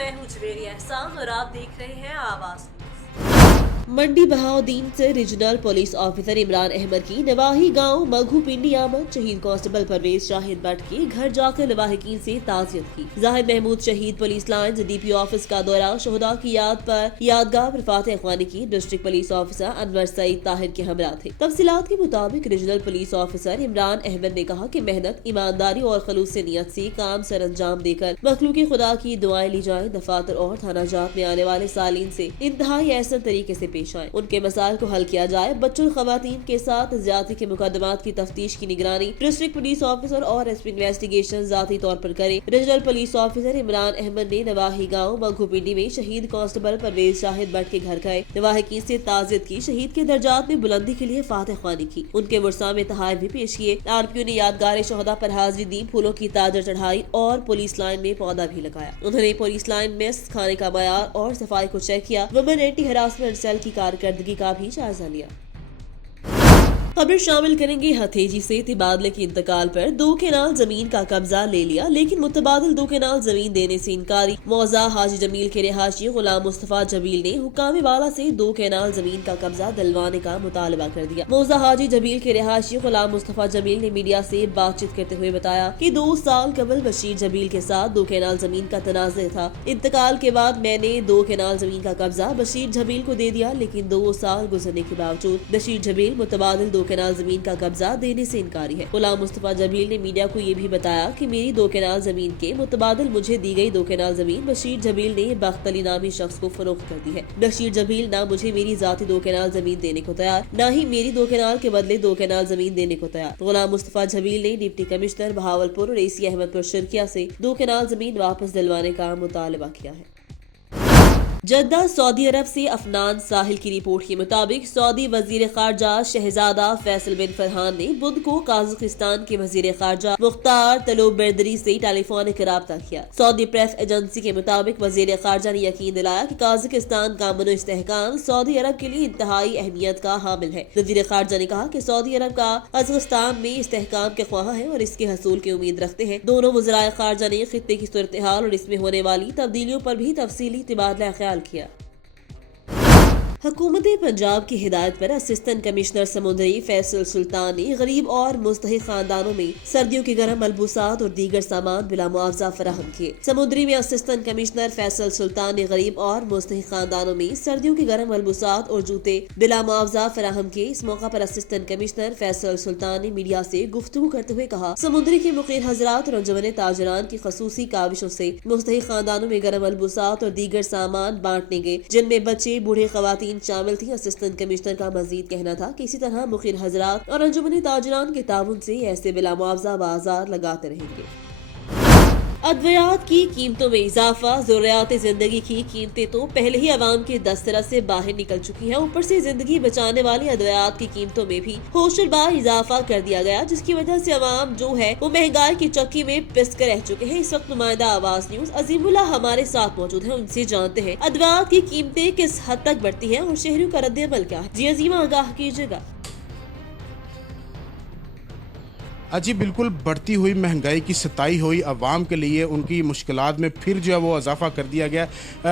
मैं हूँ जवेरी एहसान और आप देख रहे हैं आवाज। मंडी बहाउद्दीन से regional police officer Imran Ahmed की नवाही गांव मघू पिंडी आमद शहीद कांस्टेबल परवेज शाहिद भट्ट के घर जाकर लवाहिकीन से ताज़ियत की। जाहिद महमूद शहीद पुलिस लाइन्स डीपी ऑफिस का दौरा शहदा की याद पर यादगार पर फातह अखवानी की district police officer Anwar Saeed Tahir के हमरा थे। तफसीलात के मुताबिक regional police officer Imran Ahmed ने कहा कि मेहनत, ईमानदारी और खलूस नीयत से काम सर अंजाम देकर मखलूक खुदा की दुआएं ली जाए। दफातर और थाना जात में आने वाले सालीन से इंतहाई ऐसा तरीके से पेश आए, उनके मसाइल को हल किया जाए। बच्चों और खवातीन के साथ ज्यादती के मुकदमात की तफ्तीश की निगरानी डिस्ट्रिक्ट पुलिस ऑफिसर और एसपी इन्वेस्टिगेशन जाती तौर पर करे। Regional police officer Imran Ahmed ने नवाही गाँव मघू पिंडी में शहीद कांस्टेबल परवेज शाहिद भट्ट के घर गए, नवाहिकीन से ताज़ियत की, शहीद के दर्जात में बुलंदी के लिए फातह ख्वानी की, उनके मुर्सा में तहाइफ भी पेश किए। आरपीओ ने यादगार शहदा पर हाजिरी दी, फूलों की ताजर चढ़ाई और पुलिस लाइन में पौधा भी लगाया। उन्होंने पुलिस लाइन में खाने का मयार और सफाई को चेक किया। वुमेन एंटी हरासमेंट सेल की कारकर्दगी का भी जायजा लिया। खबर शामिल करेंगे हथेजी से तबादले के इंतकाल पर 2 केनाल जमीन का कब्जा ले लिया, लेकिन मुतबादिल 2 केनाल जमीन देने से इनकारी। मौजा हाजी जमील के रिहायशी गुलाम मुस्तफा जमील ने हुक्काम वाला से 2 केनाल जमीन का कब्जा दिलवाने का मुतालबा कर दिया। मौजा हाजी जमील के रिहायशी गुलाम मुस्तफा जमील ने मीडिया से बातचीत करते हुए बताया कि 2 साल कबल बशीर जमील के साथ 2 केनाल जमीन का तनाज़ था। इंतकाल के बाद मैंने 2 केनाल जमीन का कब्जा बशीर जमील को दे दिया, लेकिन 2 साल गुजरने के बावजूद बशीर जमील मुतबादिल 2 केनाल जमीन का कब्जा देने से इनकारी है। गुलाम मुस्तफा जमील ने मीडिया को ये भी बताया कि मेरी 2 केनाल जमीन के मुतबादिल मुझे दी गई 2 केनाल जमीन बशीर जमील ने बख्त अली नामी शख्स को फरोख्त कर दी है। बशीर जमील ना मुझे मेरी जाती 2 केनाल जमीन देने को तैयार, ना ही मेरी 2 केनाल के बदले 2 केनाल जमीन देने को तैयार। गुलाम मुस्तफा जमील ने डिप्टी कमिश्नर बहावलपुर और एसी अहमदपुर शिरकिया से 2 केनाल जमीन वापस दिलवाने का मुतालबा किया है। जद्दा सऊदी अरब से अफनान साहिल की रिपोर्ट के मुताबिक सऊदी वजीर खारजा शहजादा फैसल बिन फरहान ने बुध को काज़ाकिस्तान के वजीर खारजा मुख्तार तलोब बर्दरी से टेलीफोनिक राब्ता किया। सऊदी प्रेस एजेंसी के मुताबिक वजीर खारजा ने यकीन दिलाया कि काज़ाकिस्तान का अमन इस्तेहकाम सऊदी अरब के लिए इंतहाई अहमियत का हामिल है। वजीर खारजा ने कहा कि सऊदी अरब का कज़ाकिस्तान में इस्तेहकाम के ख्वाह है और इसके हसूल की उम्मीद रखते हैं। दोनों वज़राए खारजा ने खित्ते की सूरत हाल और इसमें होने वाली तब्दीलियों पर भी तफसीली तबादला ख्याल किया। हुकूमत पंजाब की हिदायत पर असिस्टेंट कमिश्नर समुद्री फैसल सुल्तान ने गरीब और मुस्तहिक खानदानों में सर्दियों के गर्म मलबूसात और दीगर सामान बिला मुआवजा फराहम किए। समुद्री में असिस्टेंट कमिश्नर फैसल सुल्तान ने गरीब और मुस्तहिक खानदानों में सर्दियों के गर्म मलबूसात और जूते बिला मुआवजा फराहम किए। इस मौका पर असिस्टेंट कमिश्नर फैसल सुल्तान ने मीडिया से गुफ्तगू करते हुए कहा, समुद्री के मुकीर हजरात और अंजुमन ताजरान की खसूसी काविशों से मुस्तहिक खानदानों में गर्म मलबूसात और दीगर सामान बांटने गए, जिनमें बच्चे, बूढ़े, खवातीन शामिल थी। असिस्टेंट कमिश्नर का मजीद कहना था कि इसी तरह मुखिर हजरात और अंजुमन ताजरान के ताउन से ऐसे बिला मुआवजा बाजार लगाते रहेंगे। अद्वियात की कीमतों में इजाफा। ज़रूरियात जिंदगी की कीमतें तो पहले ही अवाम के दस्तरस से बाहर निकल चुकी हैं, ऊपर से जिंदगी बचाने वाली अद्वियात की कीमतों में भी होशरबार इजाफा कर दिया गया, जिसकी वजह से अवाम जो है वो महंगाई की चक्की में पिस कर रह चुके हैं। इस वक्त नुमाइंदा आवाज न्यूज अजीमुल्ला हमारे साथ मौजूद है, उनसे जानते हैं अद्वियात की कीमतें किस हद तक बढ़ती हैं और शहरियों का रद्द-ए-अमल क्या है। जी अजीमा, आगाह कीजिएगा। जी बिल्कुल, बढ़ती हुई महंगाई की सताई हुई आवाम के लिए उनकी मुश्किलात में फिर जो है वो इजाफा कर दिया गया।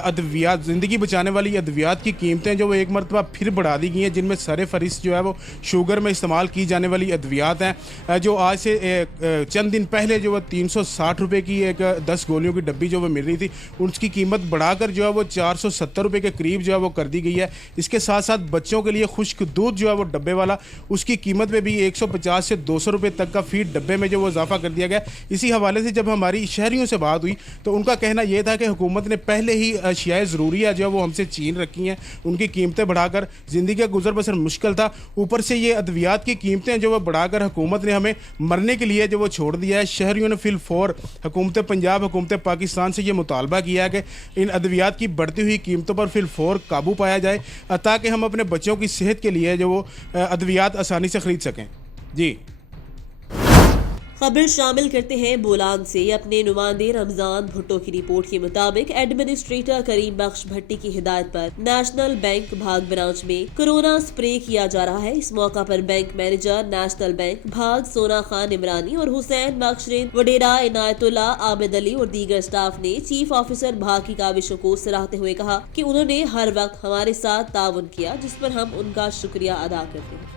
अद्वियात, ज़िंदगी बचाने वाली अद्वियात की कीमतें जो वो एक मरतबा फिर बढ़ा दी गई हैं, जिनमें सर फहरिस्त जो है वो शुगर में इस्तेमाल की जाने वाली अद्वियात हैं। जो आज से चंद दिन पहले जो वो 360 रुपये की एक 10 गोलियों की डब्बी जो वो मिल रही थी, उसकी कीमत बढ़ाकर जो है वो 470 रुपये के करीब जो है वो कर दी गई है। इसके साथ साथ बच्चों के लिए खुश्क दूध जो है वो डब्बे वाला, उसकी कीमत में भी 150 से 200 रुपये तक का फीड डब्बे में जो वो इजाफा कर दिया गया। इसी हवाले से जब हमारी शहरियों से बात हुई तो उनका कहना यह था कि हुकूमत ने पहले ही अशियाए ज़रूरिया जो है वो हमसे छीन रखी हैं, उनकी कीमतें बढ़ाकर ज़िंदगी का गुजर बसर मुश्किल था। ऊपर से ये अद्वियात की कीमतें जो वो बढ़ाकर हुकूमत ने हमें मरने के लिए जो वो छोड़ दिया है। शहरियों ने फिल फौर हुकूमत पंजाब, हुकूमत पाकिस्तान से ये मुतालबा किया है कि इन अद्वियात की बढ़ती हुई कीमतों पर फिल फौर काबू पाया जाए, ताकि हम अपने बच्चों की सेहत के लिए जो वो अद्वियात आसानी से ख़रीद सकें। जी खबर शामिल करते हैं बोलांग से। अपने नुमाइंदे रमजान भुट्टो की रिपोर्ट के मुताबिक एडमिनिस्ट्रेटर करीम बख्श भट्टी की हिदायत पर नेशनल बैंक भाग ब्रांच में कोरोना स्प्रे किया जा रहा है। इस मौका पर बैंक मैनेजर नेशनल बैंक भाग सोना खान इमरानी और हुसैन बख्शरीन वडेरा, इनायतुल्ला, आबिद अली और दीगर स्टाफ ने चीफ ऑफिसर भाग की काविशों को सराहते हुए कहा कि उन्होंने हर वक्त हमारे साथ ताउन किया, जिस पर हम उनका शुक्रिया अदा करते हैं।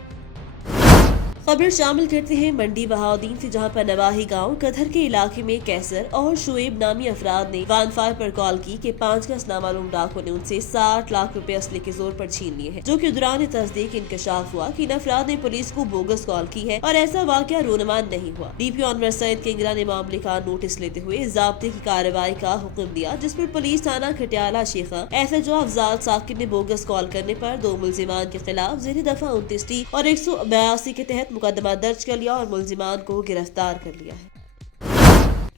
खबर शामिल करते हैं मंडी बहाउद्दीन से, जहां पर नवाही गांव कधर के इलाके में कैसर और शुएब नामी अफराद ने वन फायर पर कॉल की कि 5 गज नामालूम डाकुओं ने उनसे 60 लाख रुपए असली के जोर पर छीन लिए हैं, जो कि दौरान तस्दीक इंकशाफ हुआ कि इन अफराद ने पुलिस को बोगस कॉल की है और ऐसा वाकया रोनुमा नहीं हुआ। DPO अनवर सईद किंगरा ने मामले का नोटिस लेते हुए ज़ाब्ते की कार्रवाई का हुक्म दिया, जिस पर पुलिस थाना खटियाला शेखा SHO अफजाल साकिब ने बोगस कॉल करने पर 2 मुलजिमान के खिलाफ ज़ेर दफा 29 और 182 के तहत मुकदमा दर्ज कर लिया और मुलजिमान को गिरफ्तार कर लिया है।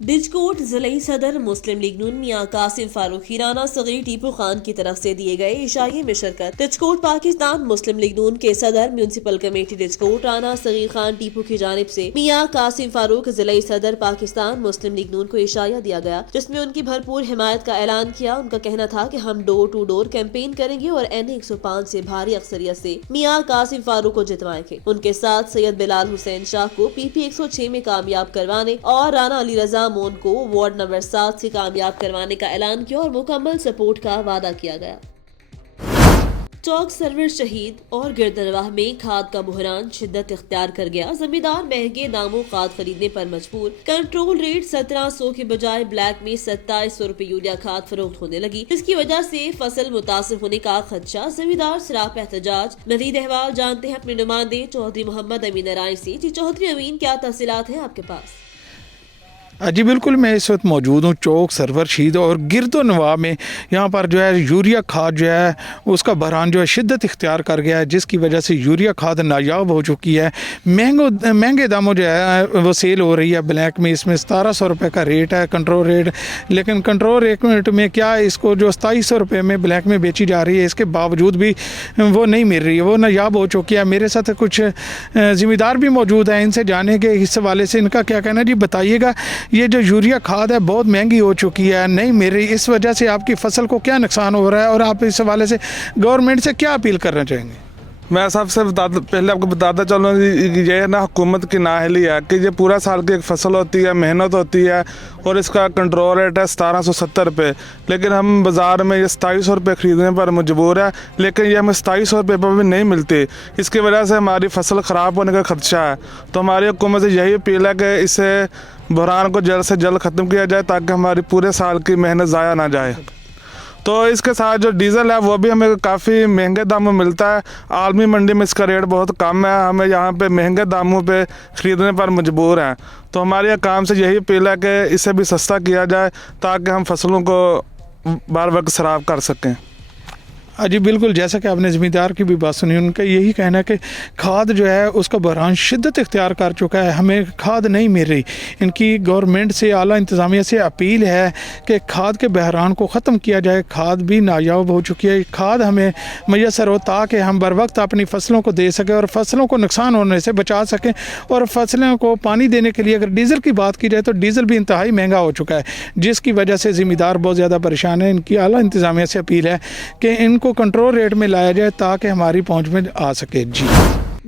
डिजकोट जिले सदर मुस्लिम लीग नून मियां कासिम फारूक हिराना सगीर टीपू खान की तरफ से दिए गए इशारे में शिरकत। डिजकोट पाकिस्तान मुस्लिम लीग नून के सदर म्यूनसिपल कमेटी डिजकोट राना सगीर खान टीपू की जानिब से मियां कासिम फारूक जिले सदर पाकिस्तान मुस्लिम लीग नून को इशारा दिया गया, जिसमें उनकी भरपूर हिमायत का ऐलान किया। उनका कहना था कि हम डोर टू डोर कैंपेन करेंगे और NA 105 से भारी अक्सरियत से मियां कासिम फारूक को जितवाएंगे। उनके साथ सैयद बिलाल हुसैन शाह को PP 106 में कामयाब करवाने और राना अली रजा मोन को वार्ड नंबर 7 से कामयाब करवाने का ऐलान किया और मुकम्मल सपोर्ट का वादा किया गया। चौक सर्वर शहीद और गिरदनवाह में खाद का बुहरान शिद्दत इख्तियार कर गया। जमींदार महंगे दामों खाद खरीदने पर मजबूर। कंट्रोल रेट 1700 के बजाय ब्लैक में 2700 रुपए यूरिया खाद फरोख्त होने लगी, जिसकी वजह से फसल मुतासिर होने का खदशा। जमींदार सराप एहतजाज। मज़ीद अहवाल जानते हैं अपने नुमाइंदे चौधरी मोहम्मद अमीन अराई से। जी चौधरी अमीन, क्या तफसीलात हैं आपके पास? जी बिल्कुल, मैं इस वक्त मौजूद हूँ चौक सरवर शहीद और गिरदो नवाह में। यहाँ पर जो है यूरिया खाद जो है उसका बहरान जो है शिद्दत इख्तियार कर गया है, जिसकी वजह से यूरिया खाद नायाब हो चुकी है। महंगे दामों जो है वो सेल हो रही है ब्लैक में। इसमें 1700 रुपये का रेट है कंट्रोल रेट, लेकिन कंट्रोल रेट में क्या इसको जो 2700 रुपये में ब्लैक में बेची जा रही है, इसके बावजूद भी वो नहीं मिल रही है, वो नायाब हो चुकी है। मेरे साथ कुछ ज़िम्मेदार भी मौजूद हैं, इनसे जाने के इस हवाले से इनका क्या कहना है। जी बताइएगा, ये जो यूरिया खाद है बहुत महंगी हो चुकी है, नहीं मिल रही, इस वजह से आपकी फसल को क्या नुकसान हो रहा है और आप इस हवाले से गवर्नमेंट से क्या अपील करना चाहेंगे? मैं सबसे पहले आपको बताता चलूँ ये ना हुकूमत की नाअहली है कि ये पूरा साल की एक फसल होती है, मेहनत होती है और इसका कंट्रोल रेट है 1770 रुपये, लेकिन हम बाज़ार में ये 2700 रुपये ख़रीदने पर मजबूर है, लेकिन ये हमें 2700 रुपये पर भी नहीं मिलती। इसकी वजह से हमारी फसल ख़राब होने का खदशा है। तो हमारी हुकूमत से यही अपील है कि इसे बहरान को जल्द से जल्द ख़त्म किया जाए, ताकि हमारी पूरे साल की मेहनत ज़ाया ना जाए। तो इसके साथ जो डीज़ल है वो भी हमें काफ़ी महंगे दामों में मिलता है। आलमी मंडी में इसका रेट बहुत कम है, हमें यहाँ पे महंगे दामों पे ख़रीदने पर मजबूर हैं। तो हमारे काम से यही अपील है कि इसे भी सस्ता किया जाए, ताकि हम फसलों को बार वक्त सराब कर सकें। जी बिल्कुल, जैसा कि आपने ज़मींदार की भी बात सुनी, उनका यही कहना है कि खाद जो है उसका बहरान शिद्दत इख्तियार कर चुका है, हमें खाद नहीं मिल रही। इनकी गवर्नमेंट से, आला इंतज़ामिया से अपील है कि खाद के बहरान को ख़त्म किया जाए। खाद भी नायाब हो चुकी है, खाद हमें मैसर हो ताकि हम बर वक्त अपनी फसलों को दे सकें और फसलों को नुकसान होने से बचा सकें। और फसलों को पानी देने के लिए अगर डीज़ल की बात की जाए तो डीज़ल भी इंतहाई महंगा हो चुका है, जिसकी वजह से ज़मींदार बहुत ज़्यादा परेशान है। इनकी आला इंतज़ामिया से अपील है कि इनको कंट्रोल रेट में लाया जाए ताकि हमारी पहुंच में आ सके। जी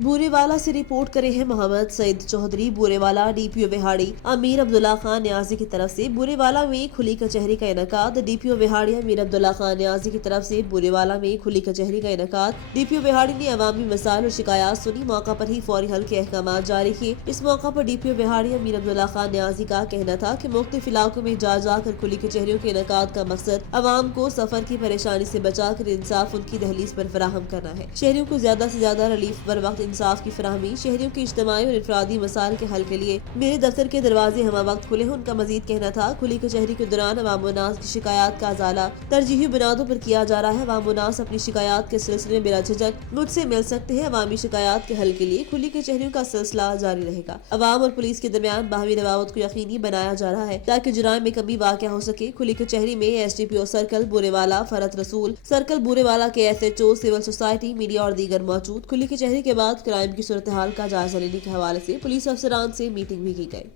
बूरेवाला से रिपोर्ट करे हैं मोहम्मद सईद चौधरी। बूरेवाला DPO विहाड़ी अमीर अब्दुल्ला खान न्याजी की तरफ से बूरेवाला में खुली कचहरी का इनकाद। DPO विहाड़ी अमीर अब्दुल्ला खान न्याजी की तरफ से बूरेवाला में खुली कचहरी का इनकाद। DPO विहाड़ी ने अवामी मसाइल और शिकायत सुनी, मौका पर ही फौरी हल के अहकाम जारी किए। इस मौका पर DPO विहाड़ी अमीर अब्दुल्ला खान न्याजी का कहना था कि मुख्तलिफ इलाकों में जा जाकर खुली कचहरियों के इनकाद का मकसद अवाम को सफर की परेशानी से बचाकर इंसाफ उनकी दहलीज पर फराहम करना है। शहरियों को ज्यादा से ज्यादा रिलीफ बर वक्त इंसाफ की फराहमी, शहरियों के इज्तिमाई और इनफरादी मसाइल के हल के लिए मेरे दफ्तर के दरवाजे हमा वक्त खुले हैं। उनका मजीद कहना था खुली कचहरी के दौरान अवाम उन्नास की शिकायत का अजाला तरजीही बुनियादों पर किया जा रहा है। अवाम उन्नास अपनी शिकायत के सिलसिले में बिला झिझक मुझसे मिल सकते हैं। अवामी शिकायत के हल के लिए खुली कचहरियों का सिलसिला जारी रहेगा। अवाम और पुलिस के दरमियान बाहमी रवावत को यकीनी बनाया जा रहा है ताकि जुराइम में कमी वाक़या हो सके। खुली कचहरी में SDPO सर्कल बूरेवाला, फरत रसूल सर्कल बूरेवाला के SHO, सिविल सोसाइटी, मीडिया और दीगर मौजूद। खुली कचहरी के बाद क्राइम की सूरत हाल का जायजा लेने के हवाले से पुलिस अफसरान से मीटिंग भी की गई।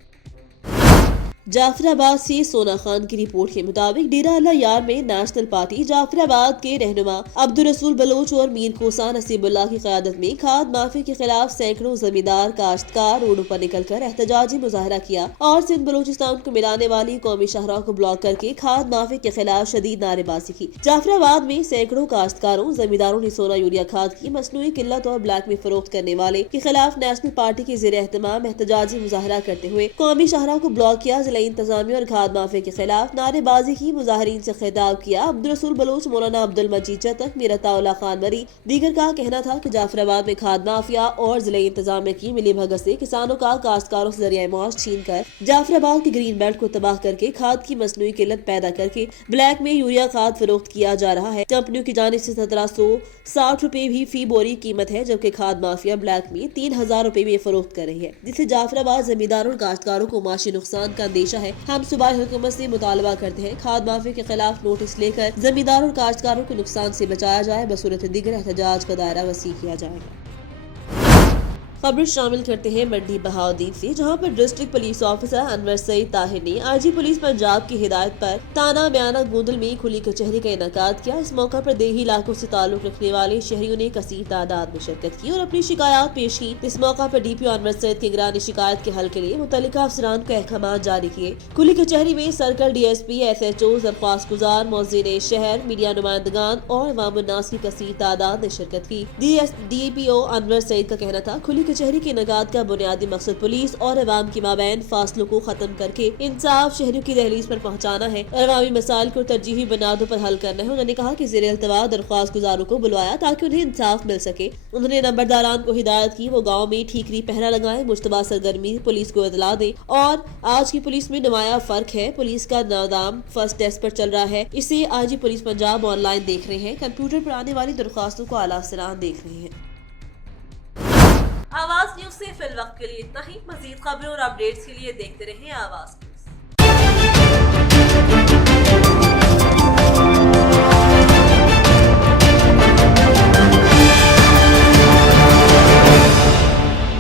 जाफराबाद से सोना खान की रिपोर्ट के मुताबिक डेरा अल्लाह यार में नेशनल पार्टी जाफराबाद के रहनुमा अब्दुल रसूल बलोच और मीर कोसा नसीबुल्लाह की क़यादत में खाद माफी के खिलाफ सैकड़ों जमींदार काश्तकार रोडों पर निकलकर एहतजाजी मुजाहरा किया और सिंध बलोचिस्तान को मिलाने वाली कौमी शाहराह को ब्लॉक करके खाद माफी के खिलाफ शदीद नारेबाजी की। जाफराबाद में सैकड़ों काश्तकारों जमींदारों ने सोना यूरिया खाद की मसनूई किल्लत और ब्लैक में फरोख्त करने वाले के खिलाफ नेशनल पार्टी के ज़ेर एहतमाम एहतजाजी मुजाहरा करते हुए कौमी शाहराह को ब्लॉक किया। जिला इंतजामिया और खाद माफिया के खिलाफ नारेबाजी की। मुजाहरीन से खिताब किया अब्दुल रसूल बलोच, मौलाना अब्दुल मजीद चतक, मीर अताउल्लाह खान मरी। दीगर का कहना था कि जाफराबाद में खाद माफिया और जिला इंतजामिया की मिली भगत से किसानों का काश्तकारों से जरिया मौज छीन कर जाफराबाद के ग्रीन बेल्ट को तबाह करके खाद की मसनूई किल्लत पैदा करके ब्लैक में यूरिया खाद फरोख्त किया जा रहा है। कंपनियों की जानिब से 1760 रुपए भी फी बोरी कीमत है, जबकि खाद माफिया ब्लैक में 3000 रुपए में फरोख्त कर रही है, जिससे जाफराबाद जमींदारों और काश्तकारों को माशी नुकसान का अंदेशा है। हम सूबाई हुकूमत से मुतालबा करते हैं खाद माफिया के खिलाफ नोटिस लेकर जमींदारों और काश्तकारों को नुकसान से बचाया जाए, बसूरत दीगर एहतजाज का दायरा वसी किया जाएगा। खबर शामिल करते हैं मंडी बहाउद्दीन से, जहां पर district police officer Anwar Saeed Tahir ने आईजी पुलिस पंजाब की हिदायत पर ताना म्याना गोंदल में खुली कचहरी का इनेकाद किया। इस मौका पर देही इलाकों से ताल्लुक रखने वाले शहरियों ने कसीर तादाद में शिरकत की और अपनी शिकायत पेश की। इस मौका पर डीपीओ अनवर सईद किंगरा ने शिकायत के हल के लिए मुतल्लिका अफसरान को अहकाम जारी किए। खुली कचहरी में सर्कल डीएसपी, SHO, दरख्वास्त गुजार, मौज़िन शहर, मीडिया नुमाइंदगान और अवाम उन्नास की कसीर तादाद ने शिरकत की। डीपीओ अनवर सईद का कहना था खुली कचहरी के इनेकाद का बुनियादी मकसद पुलिस और अवाम के माबैन फासलों को खत्म करके इंसाफ शहरियों की दहलीज पर पहुंचाना है और अवामी मसाइल को तरजीही बुनियादों पर हल करना है। उन्होंने कहा कि ज़ेरे इल्तवा दरख्वास्त गुजारों को बुलवाया ताकि उन्हें इंसाफ मिल सके। उन्होंने नंबरदारान को हिदायत की वो गाँव में ठीकरी पहरा लगाए, मुश्तबा सरगर्मी पुलिस को इतला दे। और आज की पुलिस में नुमाया फर्क है। पुलिस का निज़ाम फर्स्ट डेस्क पर चल रहा है, इसे आईजी पुलिस पंजाब ऑनलाइन देख रहे हैं, कंप्यूटर पर आने वाली दरख्वास्तों को आला अफसरान देख रहे हैं। आवाज न्यूज से फिल वक्त के लिए इतना ही। मजीद खबरों और अपडेट्स के लिए देखते रहें आवाज।